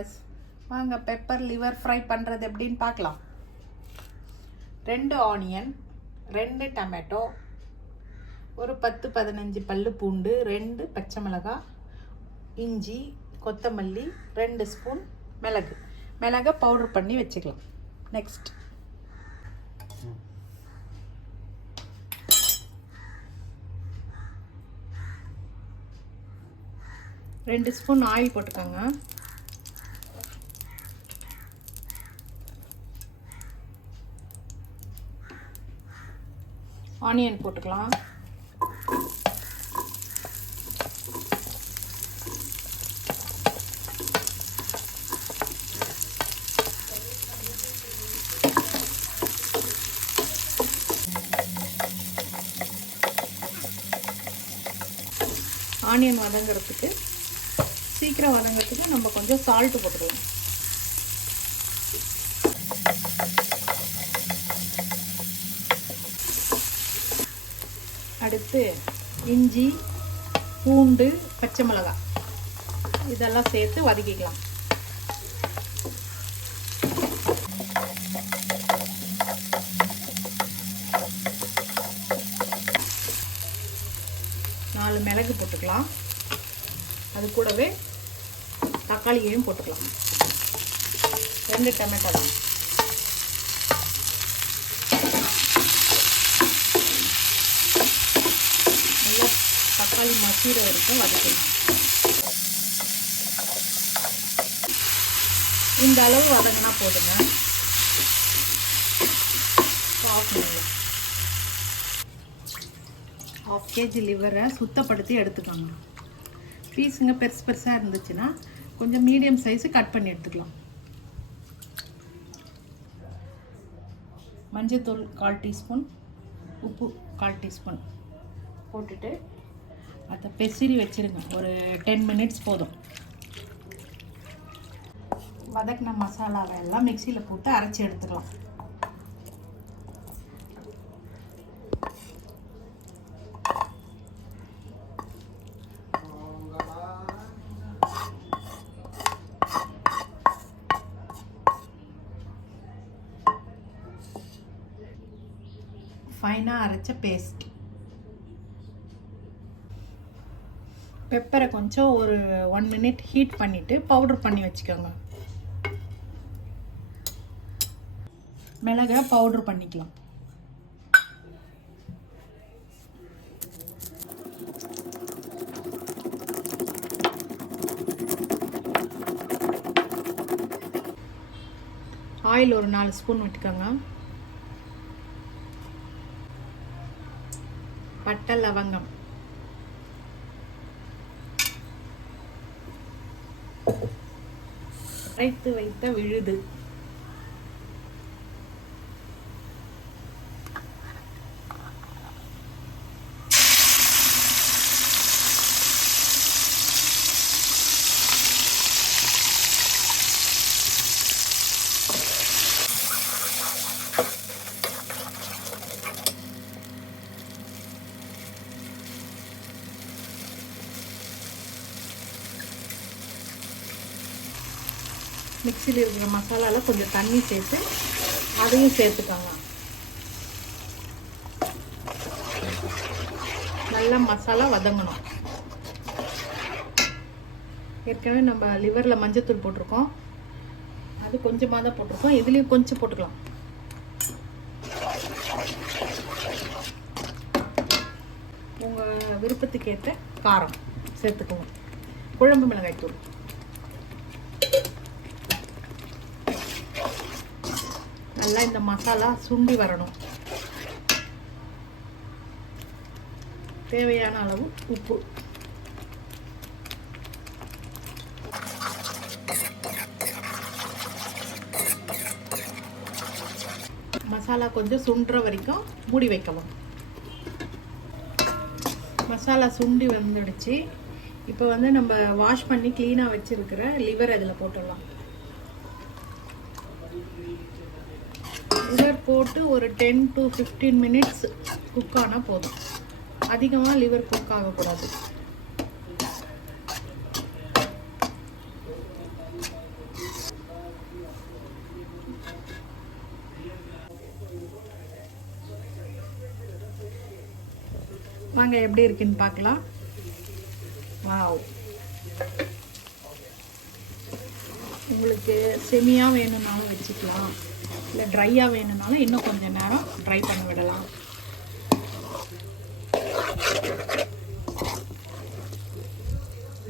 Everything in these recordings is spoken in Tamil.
வியூவர்ஸ், வாங்க பெப்பர் லிவர் ஃப்ரை பண்ணுறது எப்படின்னு பார்க்கலாம். 2 ஆனியன், 2 டொமேட்டோ, ஒரு 10-15 பல்லு பூண்டு, 2 பச்சை மிளகாய், இஞ்சி, கொத்தமல்லி, 2 ஸ்பூன் மிளகை பவுடர் பண்ணி வச்சுக்கலாம். நெக்ஸ்ட் 2 ஸ்பூன் ஆயில் போட்டுக்கோங்க. ஆனியன் போட்டுக்கலாம். ஆனியன் வதங்கிறதுக்கு சீக்கிரம் வதங்கிறதுக்கு நம்ம கொஞ்சம் சால்ட் போட்டுக்கலாம். அடுத்து இஞ்சி, பூண்டு, பச்சை மிளகாய் இதெல்லாம் சேர்த்து வதக்கிக்கலாம். மிளகு போட்டுக்கலாம். அது கூடவே தக்காளியையும் போட்டுக்கலாம். 2 டொமேட்டோ தான். நல்லா தக்காளி மசிற வரைக்கும் வதக்கணும். இந்த அளவு வதங்கினா போதுங்க. ½ கேஜி லிவரை சுத்தப்படுத்தி எடுத்துக்கோங்க. பீஸுங்க பெருசாக இருந்துச்சுன்னா கொஞ்சம் மீடியம் சைஸு கட் பண்ணி எடுத்துக்கலாம். மஞ்சள்தூள் 1/4 டீஸ்பூன், உப்பு 1/4 டீஸ்பூன் போட்டுட்டு அதை பெசிரி வச்சுருங்க. ஒரு 10 மினிட்ஸ் போதும். வதக்கின மசாலாவை எல்லாம் மிக்சியில் போட்டு அரைச்சி எடுத்துக்கலாம். ஃபைனாக அரைச்ச பேஸ்ட். பெப்பரை கொஞ்சம் ஒரு 1 மினிட் ஹீட் பண்ணிவிட்டு பவுடர் பண்ணி வச்சுக்கோங்க. மிளகை பவுடர் பண்ணிக்கலாம். ஆயில் ஒரு 4 ஸ்பூன் விட்டுக்கோங்க. பட்டை, லவங்கம், அரைத்து வைத்த விழுது, மிக்சியில் இருக்கிற மசாலாவில் கொஞ்சம் தண்ணி சேர்த்து அதையும் சேர்த்துக்கோங்க. நல்லா மசாலா வதங்கணும். ஏற்கனவே நம்ம லிவரில் மஞ்சத்தூள் போட்டிருக்கோம். அது கொஞ்சமாக தான் போட்டிருக்கோம். இதுலேயும் கொஞ்சம் போட்டுக்கலாம். உங்கள் விருப்பத்துக்கு ஏற்ற காரம் சேர்த்துக்கணும். குழம்பு மிளகாய் தூள், நல்லா இந்த மசாலா சுண்டி வரணும். தேவையான அளவு உப்பு. மசாலா கொஞ்சம் சுண்டுற வரைக்கும் மூடி வைக்கலாம். மசாலா சுண்டி வந்துடுச்சு. இப்போ நம்ம வாஷ் பண்ணி க்ளீனாக வச்சுருக்கிற லிவர் அதில் போட்டுடலாம். லிவர் போட்டு ஒரு 10 to 15 மினிட்ஸ் குக் ஆனால் போதும். அதிகமாக லிவர் குக் ஆகக்கூடாது. வாங்க எப்படி இருக்குன்னு பார்க்கலாம். வாவ், உங்களுக்கு செமியாக வேணும்னாலும் வச்சுக்கலாம், இல்லை ட்ரையாக வேணும்னாலும் இன்னும் கொஞ்சம் நேரம் ட்ரை பண்ணி விடலாம்.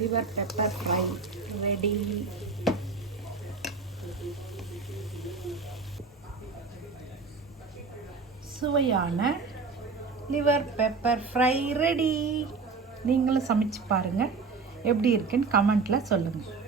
Liver pepper fry ready. சுவையான லிவர் பெப்பர் ஃப்ரை ரெடி. நீங்களும் சமைச்சு பாருங்கள், எப்படி இருக்குன்னு கமெண்ட்டில் சொல்லுங்கள்.